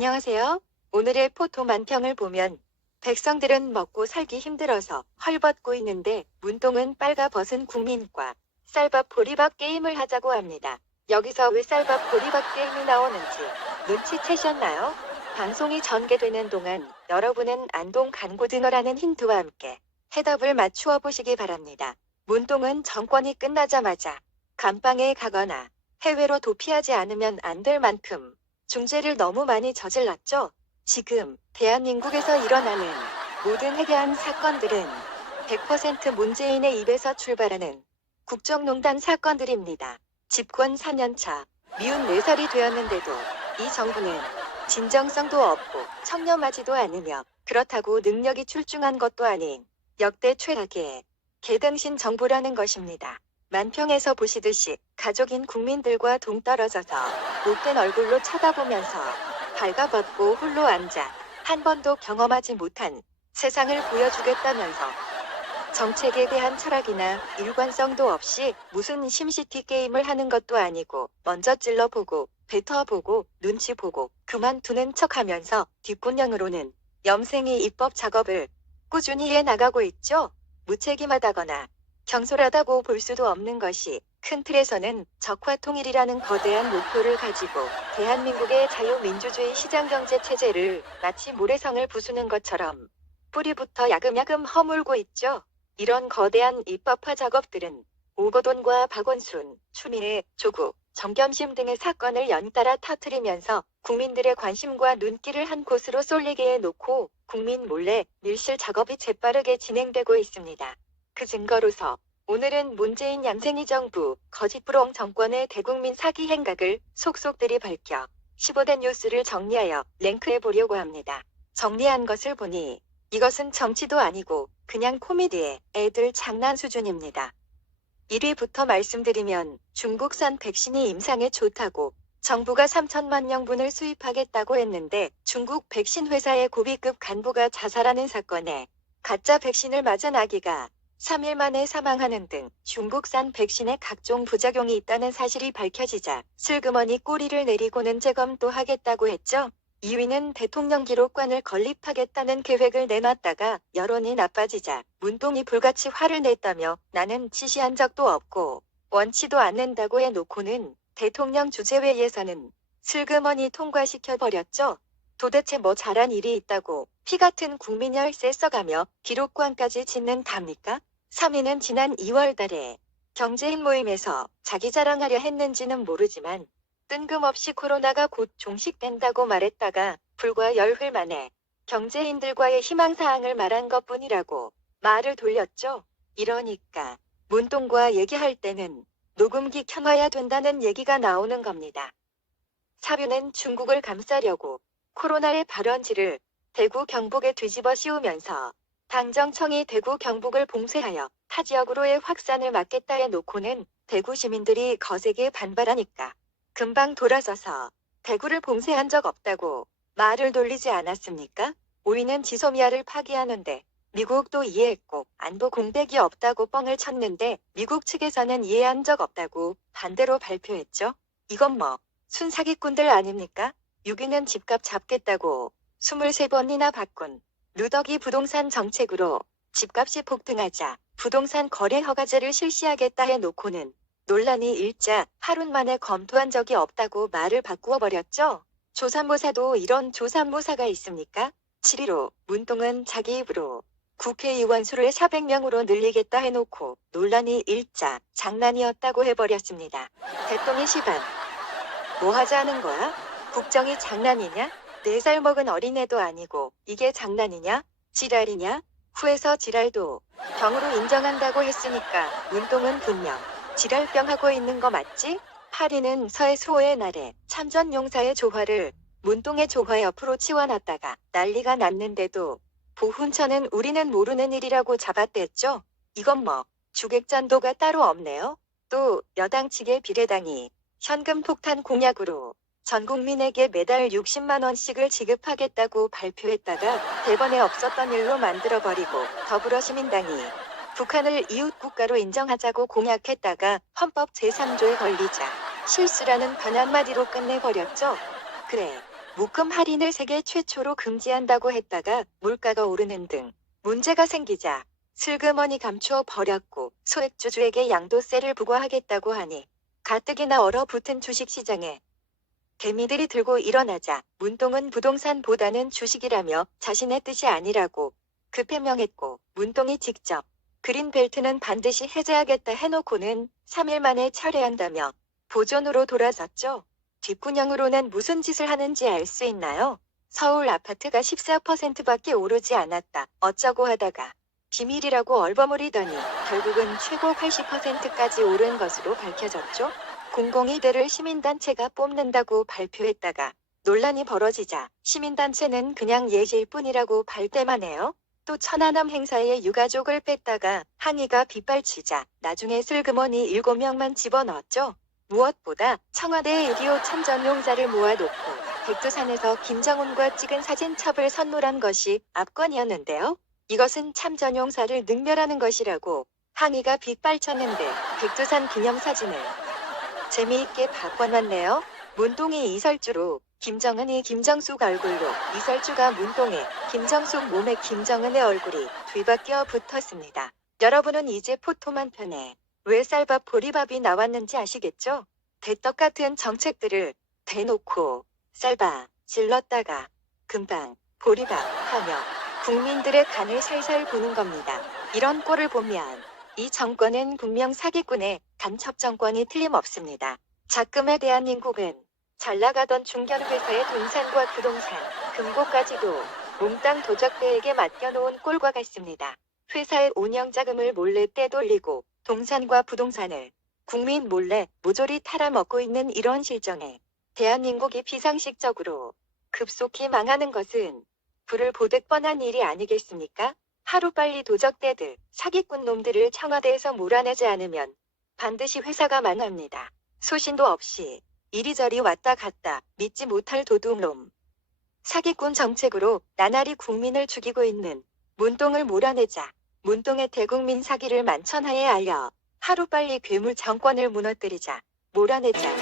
안녕하세요. 오늘의 포토 만평을 보면 백성들은 먹고 살기 힘들어서 헐벗고 있는데 문동은 빨가벗은 국민과 쌀밥 보리밥 게임을 하자고 합니다. 여기서 왜 쌀밥 보리밥 게임이 나오는지 눈치채셨나요? 방송이 전개되는 동안 여러분은 안동 간고등어라는 힌트와 함께 해답을 맞추어 보시기 바랍니다. 문동은 정권이 끝나자마자 감방에 가거나 해외로 도피하지 않으면 안 될 만큼 중죄를 너무 많이 저질렀죠. 지금 대한민국에서 일어나는 모든 해괴한 사건들은 100% 문재인의 입에서 출발하는 국정농단 사건들입니다. 집권 4년차, 미운 4살이 되었는데도 이 정부는 진정성도 없고 청렴하지도 않으며 그렇다고 능력이 출중한 것도 아닌 역대 최악의 개등신 정부라는 것입니다. 만평에서 보시듯이 가족인 국민들과 동떨어져서 못된 얼굴로 쳐다보면서 발가벗고 홀로 앉아 한 번도 경험하지 못한 세상을 보여주겠다면서 정책에 대한 철학이나 일관성도 없이 무슨 심시티 게임을 하는 것도 아니고 먼저 찔러보고 뱉어보고 눈치 보고 그만두는 척하면서 뒷분량으로는 염생이 입법 작업을 꾸준히 해나가고 있죠. 무책임하다거나 경솔하다고 볼 수도 없는 것이 큰 틀에서는 적화통일이라는 거대한 목표를 가지고 대한민국의 자유민주주의 시장경제 체제를 마치 모래성을 부수는 것처럼 뿌리부터 야금야금 허물고 있죠. 이런 거대한 입법화 작업들은 오거돈과 박원순, 추미애, 조국, 정겸심 등의 사건을 연달아 터뜨리면서 국민들의 관심과 눈길을 한 곳으로 쏠리게 해놓고 국민 몰래 밀실 작업이 재빠르게 진행되고 있습니다. 그 증거로서 오늘은 문재인 얌생이 정부 거짓부렁 정권의 대국민 사기 행각을 속속들이 밝혀 15대 뉴스를 정리하여 랭크해 보려고 합니다. 정리한 것을 보니 이것은 정치도 아니고 그냥 코미디의 애들 장난 수준입니다. 1위부터 말씀드리면 중국산 백신이 임상에 좋다고 정부가 3천만 명분을 수입하겠다고 했는데 중국 백신 회사의 고위급 간부가 자살하는 사건에 가짜 백신을 맞은 아기가 3일 만에 사망하는 등 중국산 백신에 각종 부작용이 있다는 사실이 밝혀지자 슬그머니 꼬리를 내리고는 재검도 하겠다고 했죠. 2위는 대통령 기록관을 건립하겠다는 계획을 내놨다가 여론이 나빠지자 문동이 불같이 화를 냈다며 나는 지시한 적도 없고 원치도 않는다고 해놓고는 대통령 주재회에서는 슬그머니 통과시켜버렸죠. 도대체 뭐 잘한 일이 있다고 피 같은 국민 혈세 써가며 기록관까지 짓는답니까? 3위는 지난 2월 달에 경제인 모임에서 자기 자랑하려 했는지는 모르지만 뜬금없이 코로나가 곧 종식된다고 말했다가 불과 열흘 만에 경제인들과의 희망사항을 말한 것뿐이라고 말을 돌렸죠. 이러니까 문동과 얘기할 때는 녹음기 켜놔야 된다는 얘기가 나오는 겁니다. 4위는 중국을 감싸려고 코로나의 발원지를 대구 경북에 뒤집어 씌우면서 당정청이 대구 경북을 봉쇄하여 타 지역으로의 확산을 막겠다 해놓고는 대구 시민들이 거세게 반발하니까 금방 돌아서서 대구를 봉쇄한 적 없다고 말을 돌리지 않았습니까? 5위는 지소미아를 파기하는데 미국도 이해했고 안보 공백이 없다고 뻥을 쳤는데 미국 측에서는 이해한 적 없다고 반대로 발표했죠. 이건 뭐 순사기꾼들 아닙니까? 6위는 집값 잡겠다고 23번이나 바꾼 누더기 부동산 정책으로 집값이 폭등하자 부동산 거래 허가제를 실시하겠다 해놓고는 논란이 일자 하루 만에 검토한 적이 없다고 말을 바꾸어 버렸죠. 조삼모사도 이런 조삼모사가 있습니까? 7위로 문동은 자기 입으로 국회의원 수를 400명으로 늘리겠다 해놓고 논란이 일자 장난이었다고 해버렸습니다. 대통령 시반 뭐 하자는 거야? 국정이 장난이냐? 4살 먹은 어린애도 아니고 이게 장난이냐? 지랄이냐? 후에서 지랄도 병으로 인정한다고 했으니까 문동은 분명 지랄병 하고 있는 거 맞지? 8위는 서해 수호의 날에 참전용사의 조화를 문동의 조화 옆으로 치워놨다가 난리가 났는데도 보훈처는 우리는 모르는 일이라고 잡아댔죠. 이건 뭐 주객전도가 따로 없네요. 또 여당 측의 비례당이 현금 폭탄 공약으로 전 국민에게 매달 60만 원씩을 지급하겠다고 발표했다가 대번에 없었던 일로 만들어버리고 더불어시민당이 북한을 이웃 국가로 인정하자고 공약했다가 헌법 제3조에 걸리자 실수라는 단 한마디로 끝내버렸죠. 그래, 묶음 할인을 세계 최초로 금지한다고 했다가 물가가 오르는 등 문제가 생기자 슬그머니 감추어 버렸고 소액주주에게 양도세를 부과하겠다고 하니 가뜩이나 얼어붙은 주식시장에 개미들이 들고 일어나자 문동은 부동산보다는 주식이라며 자신의 뜻이 아니라고 급해명했고, 문동이 직접 그린벨트는 반드시 해제하겠다 해놓고는 3일 만에 철회한다며 보존으로 돌아섰죠. 뒷구녕으로는 무슨 짓을 하는지 알 수 있나요? 서울 아파트가 14%밖에 오르지 않았다. 어쩌고 하다가 비밀이라고 얼버무리더니 결국은 최고 80%까지 오른 것으로 밝혀졌죠. 공공이대를 시민단체가 뽑는다고 발표했다가 논란이 벌어지자 시민단체는 그냥 예시일 뿐이라고 발뺌하네요. 또 천안함 행사에 유가족을 뺐다가 항의가 빗발치자 나중에 슬그머니 7명만 집어넣었죠. 무엇보다 청와대의 6.25 참전용사를 모아놓고 백두산에서 김정은과 찍은 사진첩을 선물한 것이 압권이었는데요. 이것은 참전용사를 능멸하는 것이라고 항의가 빗발쳤는데 백두산 기념사진을 재미있게 바꿔놨네요. 문동이 이설주로 김정은이 김정숙 얼굴로 이설주가 문동에 김정숙 몸에 김정은의 얼굴이 뒤바뀌어 붙었습니다. 여러분은 이제 포토만 편에 왜 쌀밥 보리밥이 나왔는지 아시겠죠? 대떡 같은 정책들을 대놓고 쌀밥 질렀다가 금방 보리밥 하며 국민들의 간을 살살 보는 겁니다. 이런 꼴을 보면 이 정권은 분명 사기꾼의 간첩 정권이 틀림없습니다. 작금의 대한민국은 잘나가던 중견회사의 동산과 부동산, 금고까지도 몽땅 도적대에게 맡겨놓은 꼴과 같습니다. 회사의 운영자금을 몰래 떼돌리고 동산과 부동산을 국민 몰래 모조리 탈아먹고 있는 이런 실정에 대한민국이 비상식적으로 급속히 망하는 것은 불을 보듯 뻔한 일이 아니겠습니까? 하루빨리 도적대들, 사기꾼 놈들을 청와대에서 몰아내지 않으면 반드시 회사가 망합니다. 소신도 없이 이리저리 왔다 갔다 믿지 못할 도둑놈. 사기꾼 정책으로 나날이 국민을 죽이고 있는 문동을 몰아내자. 문동의 대국민 사기를 만천하에 알려 하루빨리 괴물 정권을 무너뜨리자. 몰아내자.